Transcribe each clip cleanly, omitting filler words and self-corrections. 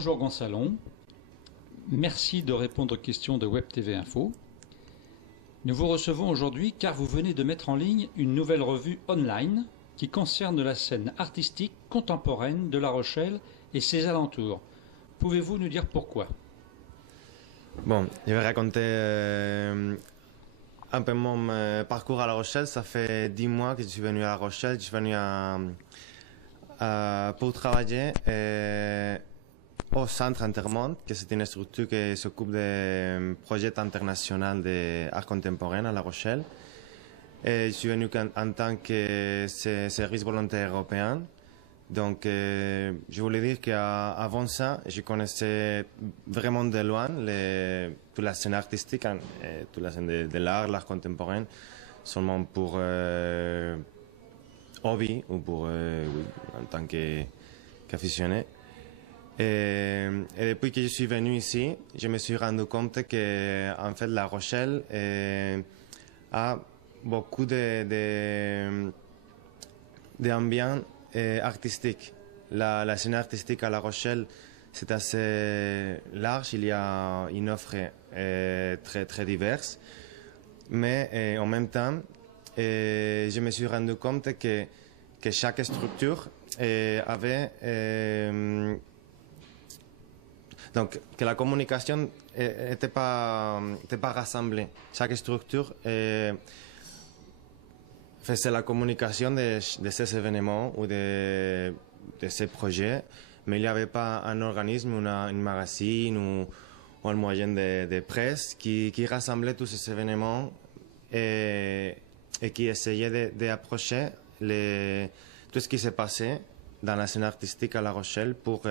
Bonjour Gonçalon, merci de répondre aux questions de Web TV Info. Nous vous recevons aujourd'hui car vous venez de mettre en ligne une nouvelle revue online qui concerne la scène artistique contemporaine de La Rochelle et ses alentours. Pouvez-vous nous dire pourquoi? Bon, je vais raconter un peu mon parcours à La Rochelle. Ça fait 10 mois que je suis venu à La Rochelle. Je suis venu pour travailler au Centre Intermonde, que c'est une structure qui s'occupe des projets internationaux d'art contemporain à La Rochelle. Et je suis venu en tant que service volontaire européen. Donc, je voulais dire qu'avant ça, je connaissais vraiment de loin toute la scène artistique, toute la scène de l'art contemporain, seulement pour hobby ou pour, oui, en tant qu'aficionné. Et depuis que je suis venu ici, je me suis rendu compte que, en fait, La Rochelle a beaucoup d'ambiance artistique. La scène artistique à La Rochelle, c'est assez large. Il y a une offre très, très diverse. Mais en même temps, je me suis rendu compte que chaque structure avait... donc, que la communication n'était pas rassemblée. Chaque structure faisait la communication de ces événements ou de ces projets, mais il n'y avait pas un organisme, un magazine ou un moyen de presse qui rassemblait tous ces événements et qui essayait d'approcher tout ce qui s'est passé dans la scène artistique à La Rochelle pour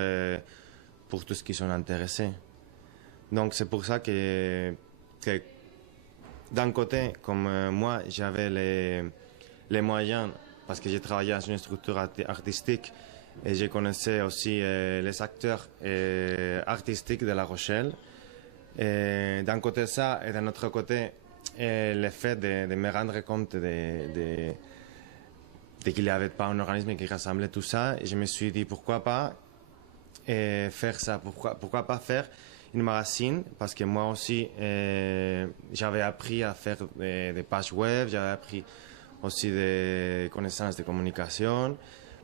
tous ceux qui sont intéressés. Donc c'est pour ça que d'un côté, comme moi, j'avais les moyens, parce que j'ai travaillé dans une structure artistique et je connaissais aussi les acteurs artistiques de La Rochelle. D'un côté ça, et d'un autre côté, le fait de me rendre compte de qu'il n'y avait pas un organisme qui rassemblait tout ça, et je me suis dit pourquoi pas faire ça, pourquoi pas faire une magazine, parce que moi aussi j'avais appris à faire des pages web, j'avais appris aussi des connaissances de communication.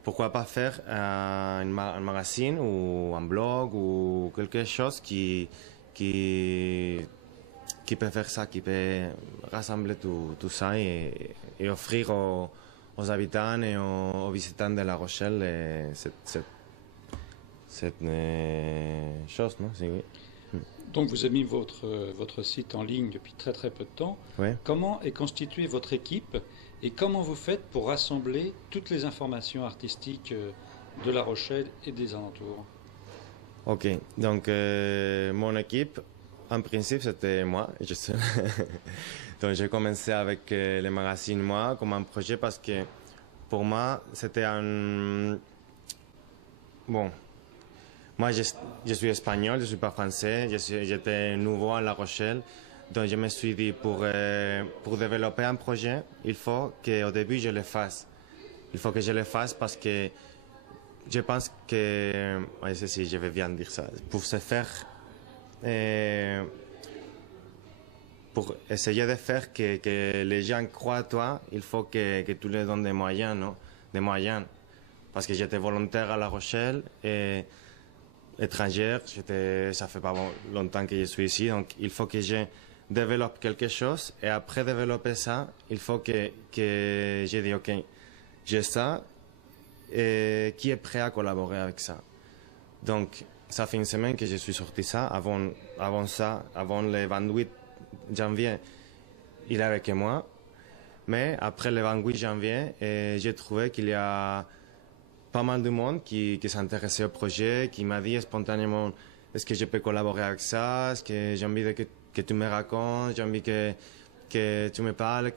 Pourquoi pas faire un magazine ou un blog ou quelque chose qui peut faire ça, qui peut rassembler tout ça et offrir aux habitants et aux visiteurs de La Rochelle cette chose, non? Oui. Donc vous avez mis votre site en ligne depuis très très peu de temps. Ouais. Comment est constituée votre équipe et comment vous faites pour rassembler toutes les informations artistiques de La Rochelle et des alentours? Ok, donc mon équipe, en principe, c'était moi. Donc j'ai commencé avec les magazines, moi, comme un projet parce que pour moi, c'était un... Bon, moi je suis espagnol, je ne suis pas français, j'étais nouveau à La Rochelle. Donc je me suis dit, pour développer un projet, il faut qu'au début je le fasse. Il faut que je le fasse parce que je pense que... Oui, si, je vais bien dire ça. Pour se faire... pour essayer de faire que les gens croient à toi, il faut que tu leur donnes des moyens, non? Des moyens. Parce que j'étais volontaire à La Rochelle et étrangère, ça fait pas longtemps que je suis ici, donc il faut que je développe quelque chose et après développer ça, il faut que je dise ok, j'ai ça et qui est prêt à collaborer avec ça. Donc ça fait une semaine que je suis sorti ça, avant le 28 janvier, il est avec moi, mais après le 28 janvier, j'ai trouvé qu'il y a pas mal de monde qui s'intéressait au projet, qui m'a dit spontanément est-ce que je peux collaborer avec ça, est-ce que j'ai envie que tu me racontes, j'ai envie que tu me parles,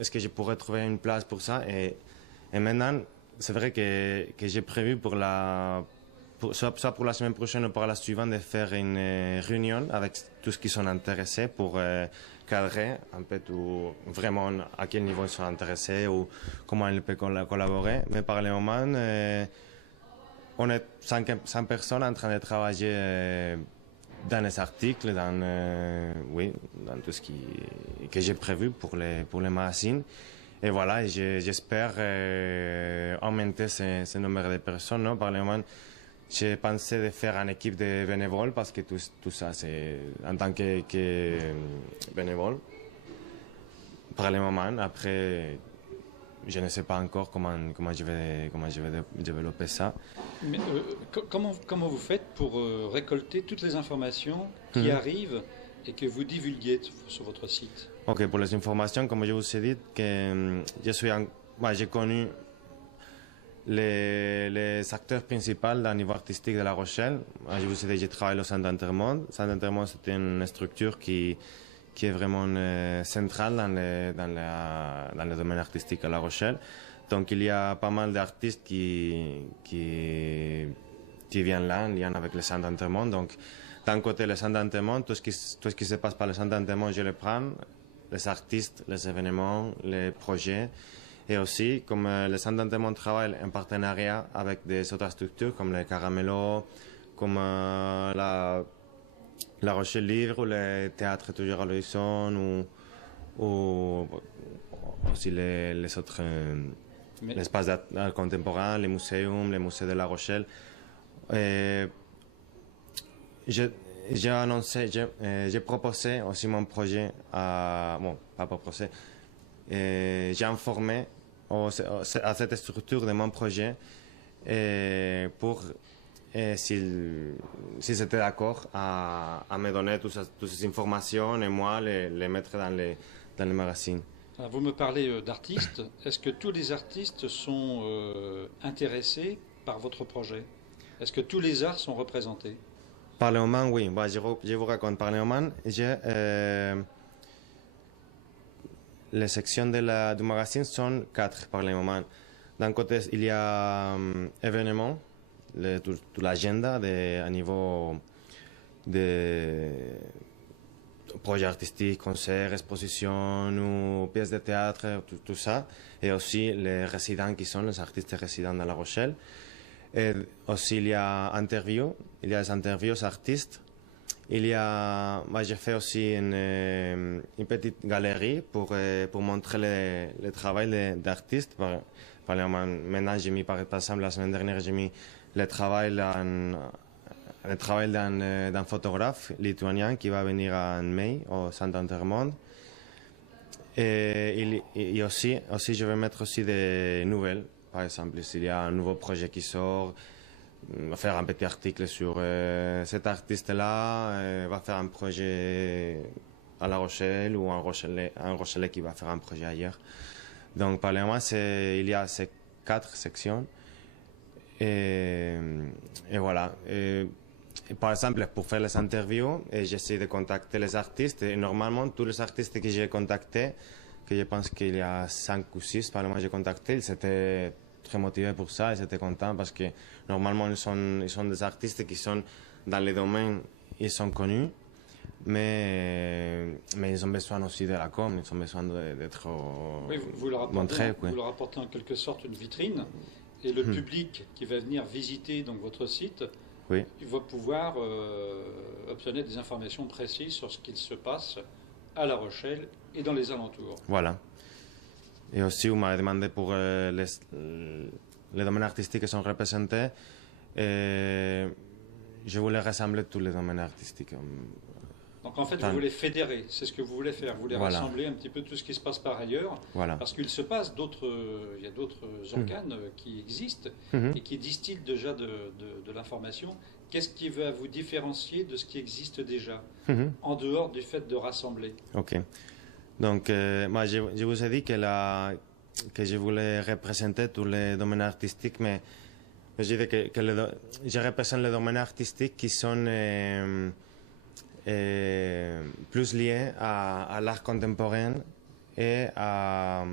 est-ce que je pourrais trouver une place pour ça. Et maintenant, c'est vrai que j'ai prévu soit pour la semaine prochaine ou pour la suivante de faire une réunion avec tous ceux qui sont intéressés pour cadrer un peu vraiment à quel niveau ils sont intéressés ou comment ils peuvent collaborer. Mais par le moment, on est 100 personnes en train de travailler dans les articles, oui, dans tout ce que j'ai prévu pour les magazines. Et voilà, j'espère augmenter ce nombre de personnes. Non? Par le moment, j'ai pensé de faire une équipe de bénévoles parce que tout ça, c'est en tant que bénévole. Par le moment, après, je ne sais pas encore comment je vais développer ça. Mais comment vous faites pour récolter toutes les informations qui arrivent et que vous divulguez sur votre site? Ok, pour les informations, comme je vous ai dit, que j'ai connu les acteurs principaux au niveau artistique de La Rochelle. Je vous ai dit, j'ai travaillé au Centre d'Enterrement. Le Centre d'Enterrement, c'est une structure qui est vraiment centrale dans le domaine artistique à La Rochelle. Donc il y a pas mal d'artistes qui viennent là, en lien avec le Centre d'Enterrement. Donc d'un côté, le Centre d'Enterrement, tout ce qui se passe par le Centre d'Enterrement, je le prends. Les artistes, les événements, les projets. Et aussi, comme le Centre d'Enterrement travaille en partenariat avec des autres structures comme le Caramello, comme la Rochelle Livre, ou le Théâtre Toujours à l'Horizon, ou aussi les autres l'espace d'art contemporain, les musées de La Rochelle. J'ai proposé aussi mon projet pas proposé. J'ai informé à cette structure de mon projet pour s'ils étaient d'accord à me donner toutes ces informations et moi les mettre dans les magazines. Alors, vous me parlez d'artistes. Est-ce que tous les artistes sont intéressés par votre projet? Est-ce que tous les arts sont représentés? Par le moment, oui. Je vous raconte. Par le moment, les sections du magazine sont 4 par le moment. D'un côté, il y a événements, toute l'agenda à niveau de projets artistiques, concerts, expositions ou pièces de théâtre, tout ça. Et aussi les résidents qui sont les artistes résidents dans La Rochelle. Et aussi, il y a des interviews artistes. J'ai fait aussi une petite galerie pour montrer le travail d'artistes. Maintenant, j'ai mis, par exemple, la semaine dernière, j'ai mis le travail d'un photographe lituanien qui va venir en mai au Centre d'Enterrement. Et aussi, je vais mettre aussi des nouvelles. Par exemple, s'il y a un nouveau projet qui sort, faire un petit article sur cet artiste-là, va faire un projet à La Rochelle ou un Rochelais qui va faire un projet ailleurs. Donc, par le moment, il y a ces 4 sections. Et voilà. Et par exemple, pour faire les interviews, j'essaie de contacter les artistes. Et normalement, tous les artistes que j'ai contactés, que je pense qu'il y a 5 ou 6, par le moment, j'ai contacté, ils étaient très motivés pour ça, ils étaient contents parce que normalement, ils sont des artistes qui sont dans les domaines, ils sont connus, mais ils ont besoin aussi de la com, ils ont besoin d'être montrés. Vous leur apportez en quelque sorte une vitrine. Et le public qui va venir visiter donc, votre site, oui, il va pouvoir obtenir des informations précises sur ce qu'il se passe à La Rochelle et dans les alentours. Voilà. Et aussi, vous m'avez demandé pour les domaines artistiques qui sont représentés. Je voulais rassembler tous les domaines artistiques. Donc en fait, vous voulez fédérer, c'est ce que vous voulez faire. Vous voulez rassembler un petit peu tout ce qui se passe par ailleurs. Voilà. Parce qu'il se passe il y a d'autres organes qui existent et qui distillent déjà de l'information. Qu'est-ce qui va vous différencier de ce qui existe déjà, en dehors du fait de rassembler? Ok. Donc, moi, je vous ai dit que je voulais représenter tous les domaines artistiques, mais je dis que je représente les domaines artistiques qui sont plus liés à l'art contemporain et à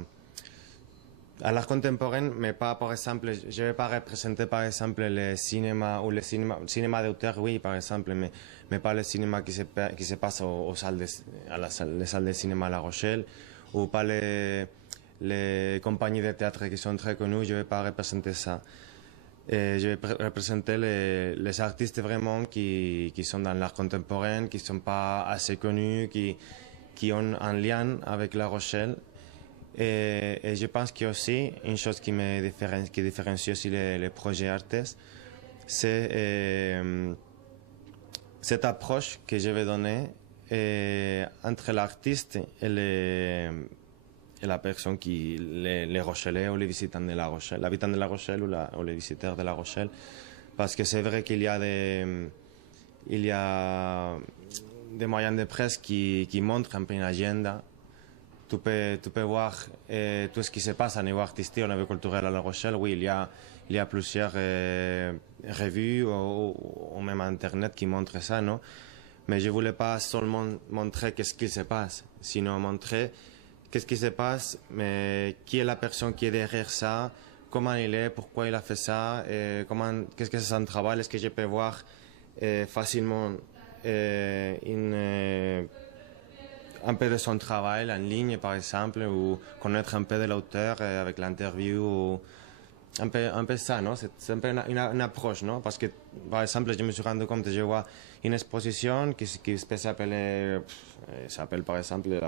l'art contemporain, mais pas, par exemple, je ne vais pas représenter, par exemple, le cinéma ou le cinéma d'auteur, oui, par exemple, mais pas le cinéma qui se passe les salles de cinéma à La Rochelle, ou pas les compagnies de théâtre qui sont très connues, je ne vais pas représenter ça. Et je vais représenter les artistes vraiment qui sont dans l'art contemporain, qui ne sont pas assez connus, qui ont un lien avec La Rochelle. Et je pense qu'il y a aussi une chose qui différencie aussi les projets artistes, c'est cette approche que je vais donner entre l'artiste et la personne les Rochelais ou les visitants de La Rochelle, l'habitant de La Rochelle ou les visiteurs de La Rochelle. Parce que c'est vrai qu'il y a des moyens de presse qui montrent un peu une agenda. Tu peux voir tout ce qui se passe à niveau artistique, au niveau culturel à La Rochelle. Oui, il y a plusieurs revues ou même Internet qui montrent ça, non? Mais je ne voulais pas seulement montrer qu'est-ce qui se passe, sinon montrer qu'est-ce qui se passe, mais qui est la personne qui est derrière ça, comment il est, pourquoi il a fait ça, qu'est-ce que c'est son travail, est-ce que je peux voir facilement un peu de son travail en ligne, par exemple, ou connaître un peu de l'auteur avec l'interview, ou un peu ça, non? C'est un peu une approche, non? Parce que, par exemple, je me suis rendu compte, je vois une exposition qui peut s'appeler, par exemple,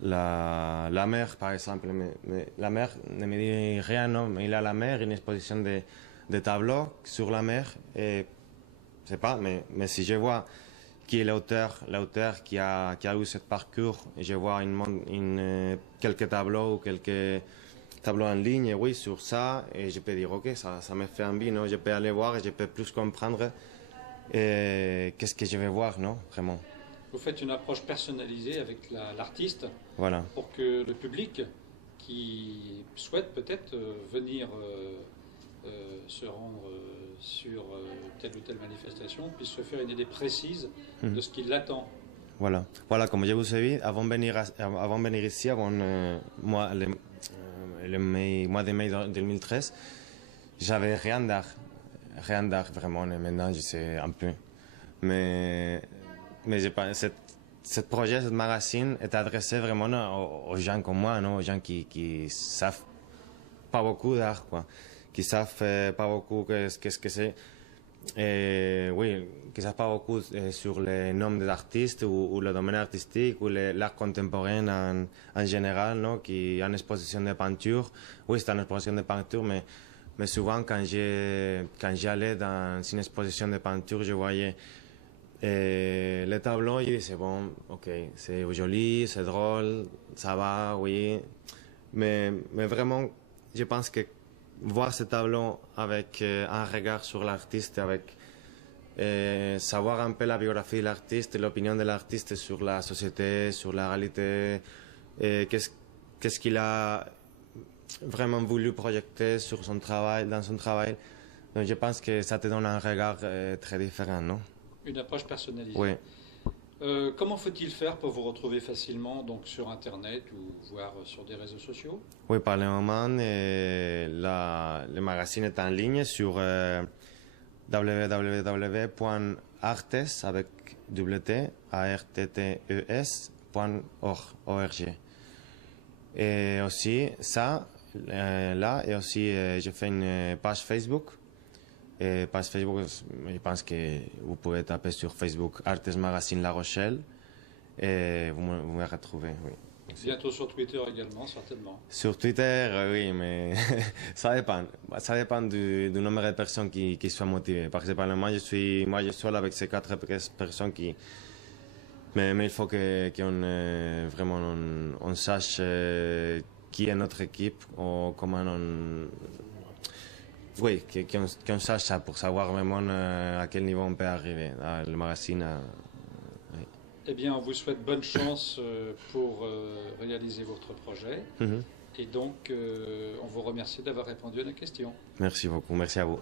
la mer, par exemple. Mais la mer ne me dit rien, non? Mais il y a la mer, une exposition de tableaux sur la mer, et je sais pas, mais si je vois qui est l'auteur qui a eu ce parcours, et je vois quelques tableaux ou quelques tableaux en ligne, oui, sur ça, et je peux dire, ok, ça me fait envie, non? Je peux aller voir et je peux plus comprendre qu'est-ce que je vais voir, non? Vraiment. Vous faites une approche personnalisée avec l'artiste, voilà, pour que le public qui souhaite peut-être venir se rendre sur telle ou telle manifestation puisse se faire une idée précise de ce qui l'attend. Voilà, comme je vous ai dit, avant de venir ici, avant le mois de mai 2013, j'avais rien d'art vraiment, et maintenant je sais un peu. Mais ce projet, cette magazine est adressé vraiment aux gens comme moi, non? Aux gens qui savent pas beaucoup d'art, quoi. Qui savent pas beaucoup qu'est-ce que c'est. Oui, qui savent pas beaucoup sur les noms des artistes ou le domaine artistique ou l'art contemporain en général, non? Qui a une exposition de peinture. Oui, c'est une exposition de peinture, mais souvent quand j'allais dans une exposition de peinture, je voyais les tableaux, je disais, bon, ok, c'est joli, c'est drôle, ça va, oui. Mais vraiment, je pense que voir ce tableau avec un regard sur l'artiste, avec savoir un peu la biographie de l'artiste, l'opinion de l'artiste sur la société, sur la réalité, qu'est-ce qu'il a vraiment voulu projeter sur son travail, dans son travail. Donc je pense que ça te donne un regard très différent, non? Une approche personnalisée. Oui. Comment faut-il faire pour vous retrouver facilement donc sur Internet ou voire sur des réseaux sociaux? Oui, par le moment, le magazine est en ligne sur www.artes avec arttes.org. Et aussi là, et aussi j'ai fait une page Facebook. Et page Facebook, je pense que vous pouvez taper sur Facebook Artes Magazine La Rochelle et vous me retrouvez. Oui. Bientôt sur Twitter également, certainement. Sur Twitter, oui, mais ça dépend. Ça dépend du nombre de personnes qui soient motivées. Parce que moi, je suis seul avec ces 4 personnes qui. Mais il faut qu'on vraiment on sache qui est notre équipe ou comment on. Oui, qu'on sache ça pour savoir vraiment à quel niveau on peut arriver. Le magazine. Oui. Eh bien, on vous souhaite bonne chance pour réaliser votre projet. Et donc, on vous remercie d'avoir répondu à nos questions. Merci beaucoup. Merci à vous.